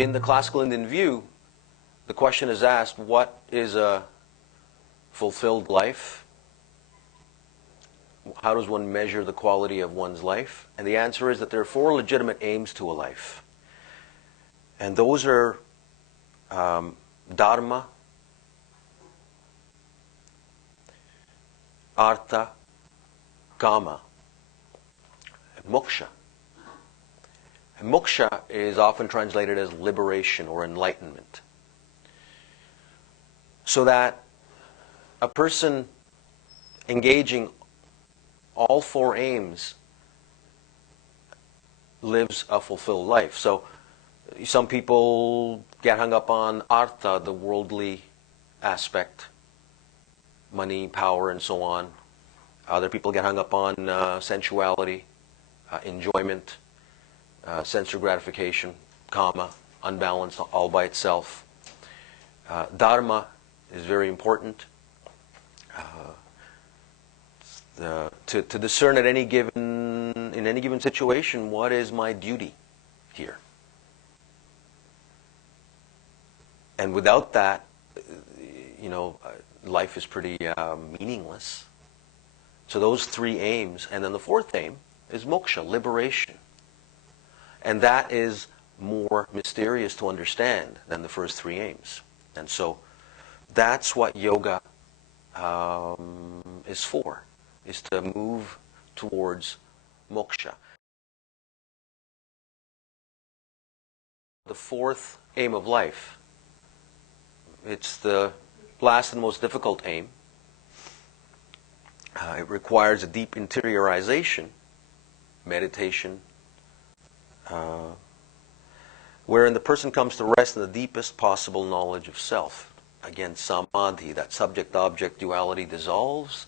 in the classical Indian view, the question is asked, what is a fulfilled life? How does one measure the quality of one's life? And the answer is that there are four legitimate aims to a life. And those are dharma, artha, kama, and moksha. And moksha is often translated as liberation or enlightenment. So that a person engaging all four aims lives a fulfilled life. So some people get hung up on artha, the worldly aspect, money, power, and so on. Other people get hung up on sensuality, enjoyment, sensory gratification, kama, unbalanced all by itself. Dharma is very important. To discern at in any given situation, what is my duty here? And without that, life is pretty meaningless. So those three aims, and then the fourth aim is moksha, liberation. And that is more mysterious to understand than the first three aims. And so that's what yoga is for, is to move towards moksha. The fourth aim of life, it's the last and most difficult aim. It requires a deep interiorization, meditation, wherein the person comes to rest in the deepest possible knowledge of self. Again, samadhi, that subject-object duality dissolves,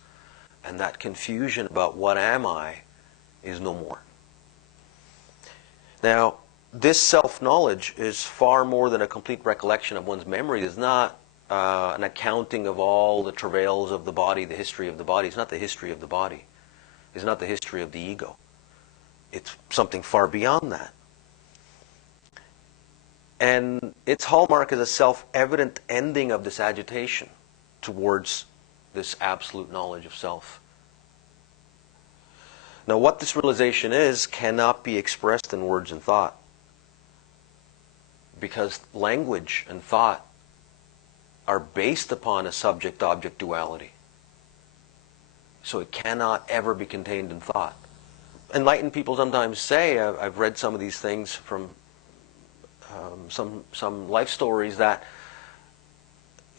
and that confusion about what am I is no more. Now, this self-knowledge is far more than a complete recollection of one's memory. It's not an accounting of all the travails of the body, the history of the body. It's not the history of the body. It's not the history of the ego. It's something far beyond that. And its hallmark is a self-evident ending of this agitation towards this absolute knowledge of self. Now, what this realization is cannot be expressed in words and thought, because language and thought are based upon a subject-object duality. So it cannot ever be contained in thought. Enlightened people sometimes say, I've read some of these things from some life stories, that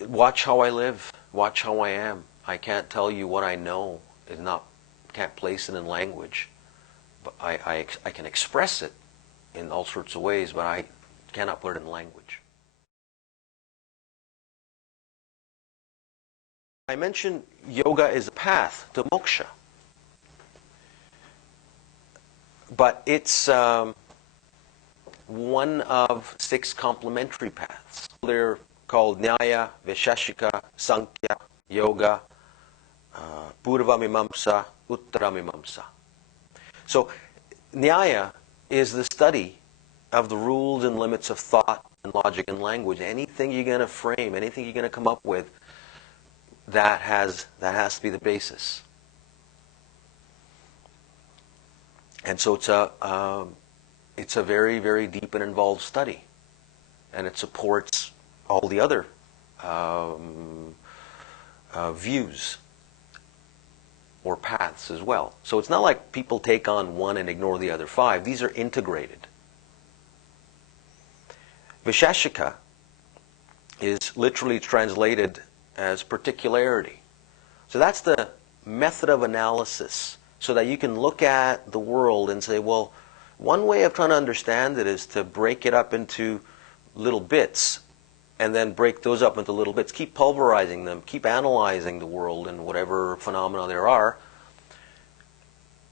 watch how I live, watch how I am. I can't tell you what I know. Can't place it in language. But I can express it in all sorts of ways, but I cannot put it in language. I mentioned yoga is a path to moksha. But it's one of 6 complementary paths. They're called Nyaya, Vaisheshika, Sankhya, Yoga, Purva Mimamsa, Uttara Mimamsa. So Nyaya is the study of the rules and limits of thought and logic and language. Anything you're going to frame, anything you're going to come up with, that has to be the basis. And so it's a very, very deep and involved study, and it supports all the other views or paths as well. So it's not like people take on one and ignore the other 5. These are integrated. Vaisheshika is literally translated as particularity. So that's the method of analysis, so that you can look at the world and say, well, one way of trying to understand it is to break it up into little bits, and then break those up into little bits. Keep pulverizing them, keep analyzing the world and whatever phenomena there are,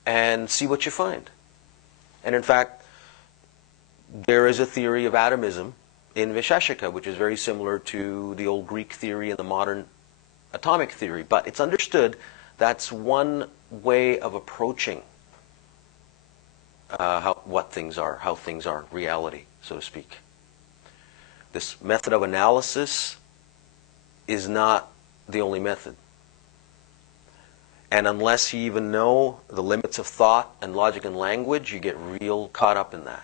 and see what you find. And in fact, there is a theory of atomism in Vaisheshika, which is very similar to the old Greek theory and the modern atomic theory. But it's understood that's one way of approaching how things are, reality, so to speak. This method of analysis is not the only method. And unless you even know the limits of thought and logic and language, you get real caught up in that.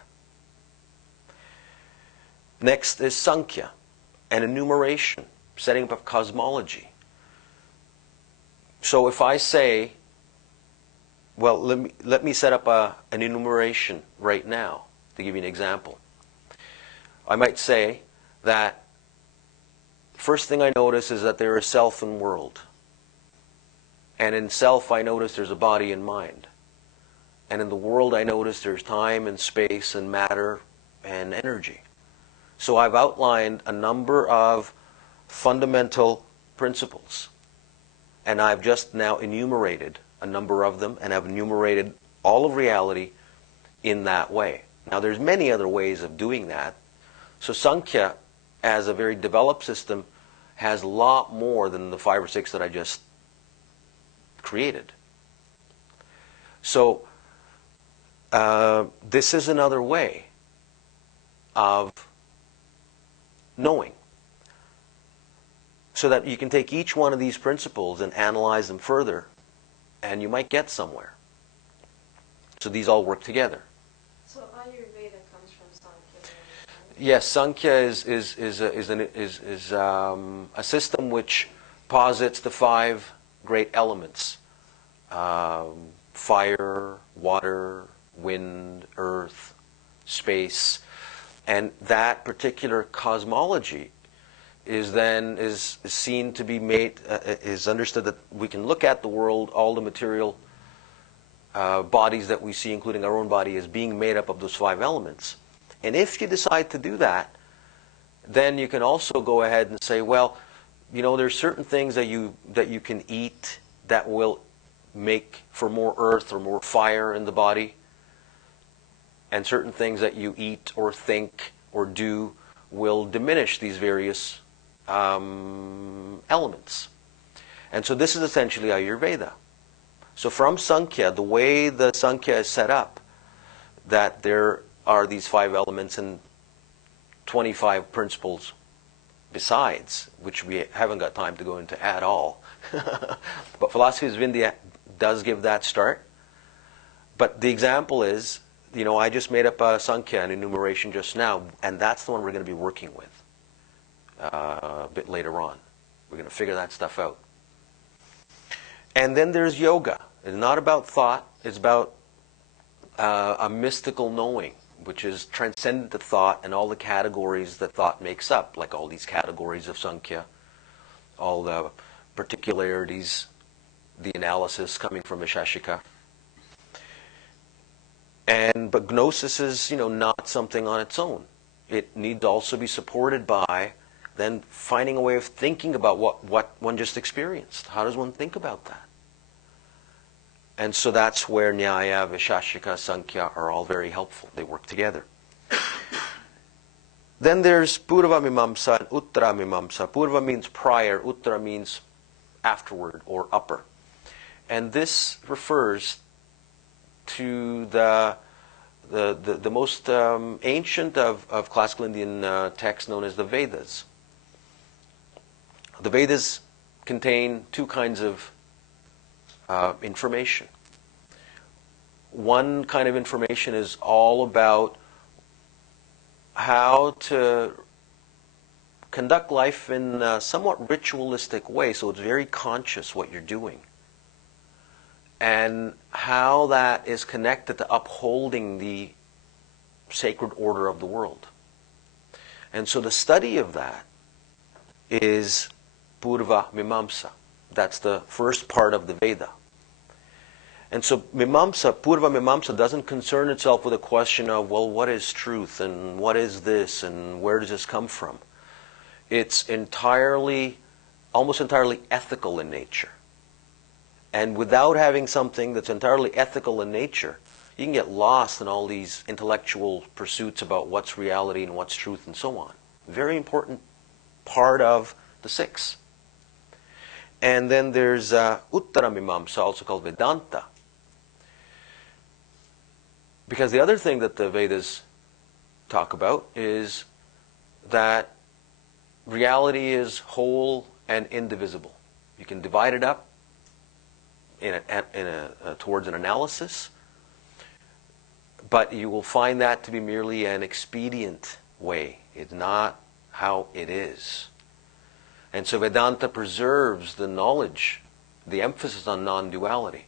Next is Sankhya, an enumeration, setting up of cosmology. So if I say, well, let me set up an enumeration right now, to give you an example. I might say that first thing I notice is that there is self and world. And in self I notice there's a body and mind. And in the world I notice there's time and space and matter and energy. So I've outlined a number of fundamental principles. And I've just now enumerated a number of them, and I've enumerated all of reality in that way. Now there's many other ways of doing that. So Sankhya, as a very developed system, has a lot more than the 5 or 6 that I just created. So this is another way of knowing, so that you can take each one of these principles and analyze them further, and you might get somewhere. So these all work together. So Ayurveda comes from Sankhya, right? Yes, Sankhya is a system which posits the 5 great elements: fire, water, wind, earth, space, and that particular cosmology is then seen to be made, is understood that we can look at the world, all the material bodies that we see, including our own body, as being made up of those 5 elements. And if you decide to do that, then you can also go ahead and say, well, you know, there's certain things that you can eat that will make for more earth or more fire in the body, and certain things that you eat or think or do will diminish these various elements. And so this is essentially Ayurveda. So from Sankhya, the way the Sankhya is set up, that there are these 5 elements and 25 principles besides, which we haven't got time to go into at all. But philosophy of India does give that start. But the example is, you know, I just made up a Sankhya, an enumeration just now, and that's the one we're going to be working with a bit later on. We're going to figure that stuff out. And then there's yoga. It's not about thought. It's about a mystical knowing, which is transcendent to thought and all the categories that thought makes up, like all these categories of Sankhya, all the particularities, the analysis coming from Vishashika. But gnosis is, you know, not something on its own. It needs to also be supported by then finding a way of thinking about what one just experienced. How does one think about that? And so that's where Nyaya, Vishashika, Sankhya are all very helpful. They work together. Then there's Purva Mimamsa and Uttara Mimamsa. Purva means prior, Uttara means afterward or upper. And this refers to the most ancient of classical Indian texts known as the Vedas. The Vedas contain 2 kinds of information. One kind of information is all about how to conduct life in a somewhat ritualistic way, so it's very conscious what you're doing, and how that is connected to upholding the sacred order of the world. And so the study of that is Purva Mimamsa. That's the first part of the Veda. And so Mimamsa, Purva Mimamsa, doesn't concern itself with a question of, well, what is truth and what is this and where does this come from? It's almost entirely ethical in nature. And without having something that's entirely ethical in nature, you can get lost in all these intellectual pursuits about what's reality and what's truth and so on. Very important part of the 6. And then there's Uttara Mimamsa, also called Vedanta. Because the other thing that the Vedas talk about is that reality is whole and indivisible. You can divide it up towards an analysis, but you will find that to be merely an expedient way. It's not how it is. And so Vedanta preserves the knowledge, the emphasis on non-duality.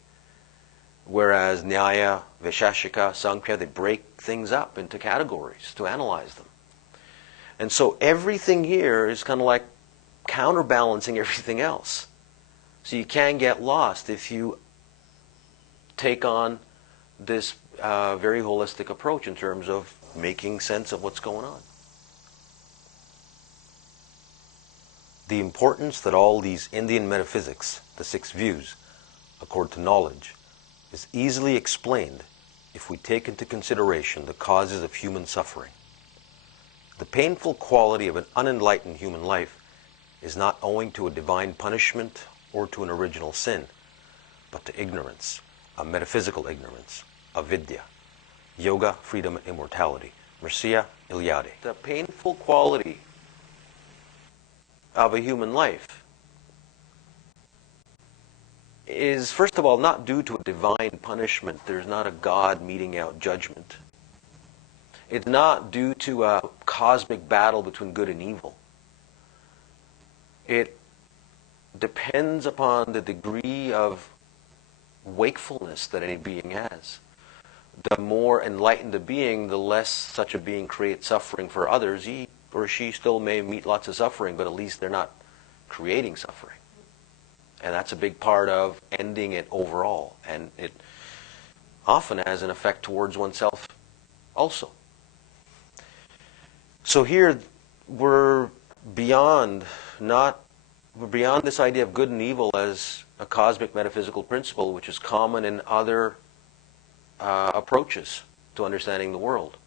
Whereas Nyaya, Vaisheshika, Sankhya, they break things up into categories to analyze them. And so everything here is kind of like counterbalancing everything else. So you can get lost if you take on this very holistic approach in terms of making sense of what's going on. The importance that all these Indian metaphysics, the 6 views, accord to knowledge, is easily explained if we take into consideration the causes of human suffering. The painful quality of an unenlightened human life is not owing to a divine punishment or to an original sin, but to ignorance, a metaphysical ignorance, avidya, yoga, freedom, and immortality, Mircea Eliade. The painful quality of a human life is, first of all, not due to a divine punishment. There's not a God meting out judgment. It's not due to a cosmic battle between good and evil. It depends upon the degree of wakefulness that any being has. The more enlightened a being, the less such a being creates suffering for others. He or she still may meet lots of suffering, but at least they're not creating suffering. And that's a big part of ending it overall. And it often has an effect towards oneself also. So here we're beyond this idea of good and evil as a cosmic metaphysical principle, which is common in other approaches to understanding the world.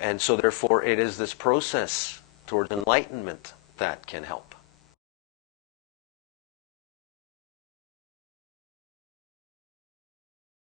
And so therefore it is this process towards enlightenment that can help.